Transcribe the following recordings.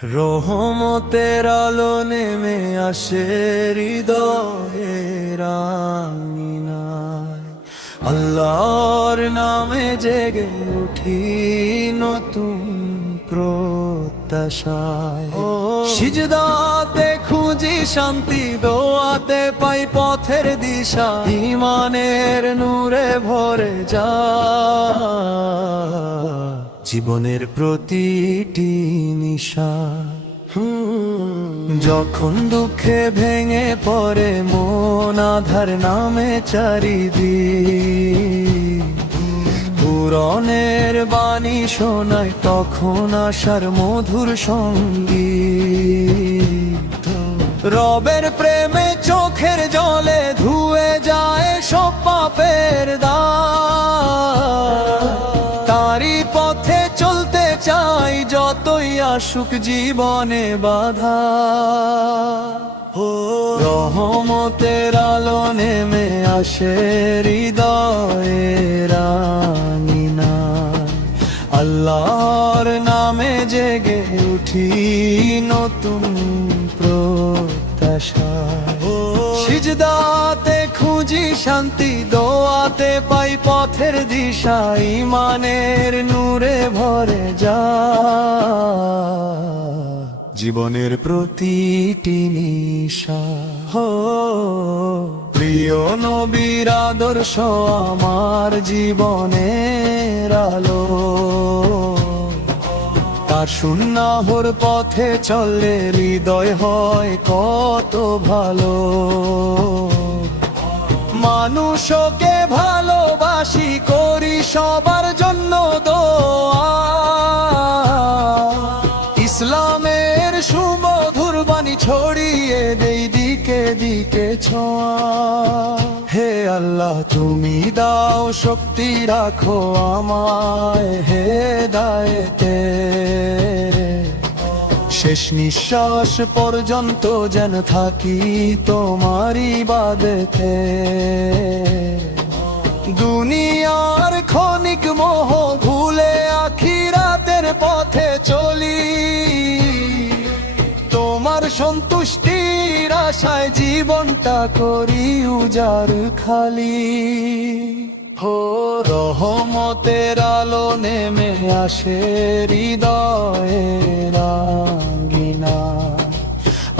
রহমতের আলো নেমে আসে হৃদয়ের আঙিনায়, আল্লাহর নামে জেগে উঠি নতুন প্রত্যাশায়। সিজদাতে খুঁজি শান্তি, দোয়াতে পাই পথের দিশা, ঈমানের নূরে ভরে যায় জীবনের প্রতিটি নিশা। যখন দুঃখে ভেঙে পড়ে মন, আধার নামে চারিদিক পুরনের বাণী শোনায়, তখন আশার মধুর সঙ্গীত। রবের প্রেমে চোখের জলে ধুয়ে যায় সব পাপের দাগ, তারি পথে চলতে চাই যতই আসুক জীবনে বাধা। রহমতের আলো নেমে আসে হৃদয়ের আঙিনায়, আল্লাহর নামে জেগে উঠি নতুন প্রত্যাশায়। সিজদাতে খুঁজি শান্তি, দোয়াতে পাই পথের দিশা, ঈমানের নূরে ভরে যায় জীবনের প্রতিটি নিশা। প্রিয় নবীর আদর্শ আমার জীবনের আলো, তার সুন্নাহর পথে চললে হৃদয় হয় কত ভালো। মানুষকে ভালোবাসি, করি সবার জন্য দোয়া, ইসলামের সুমধুর বাণী ছড়িয়ে দেই দিকে দিকে ছোঁয়া। হে আল্লাহ তুমি দাও শক্তি, রাখো আমায় হেদায়েতে, শেষ নিঃশ্বাস পর্যন্ত যেন থাকি তোমার ইবাদতে। দুনিয়ার ক্ষণিক মোহ ভুলে আখিরাতের পথে চলি, তোমার সন্তুষ্টির আশায় জীবনটা করি উজাড় খালি। রহমতের আলো নেমে আসে হৃদয়ের আঙিনায়,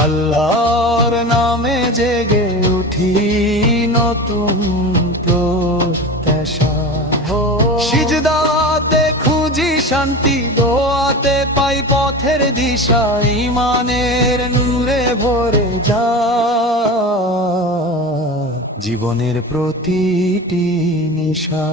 আল্লাহর নামে জেগে উঠি নতুন প্রত্যাশা। সিজদাতে খুঁজি শান্তি, দোয়াতে পাই পথের দিশা, ঈমানের নূরে ভরে যায় জীবনের প্রতিটি নিশা।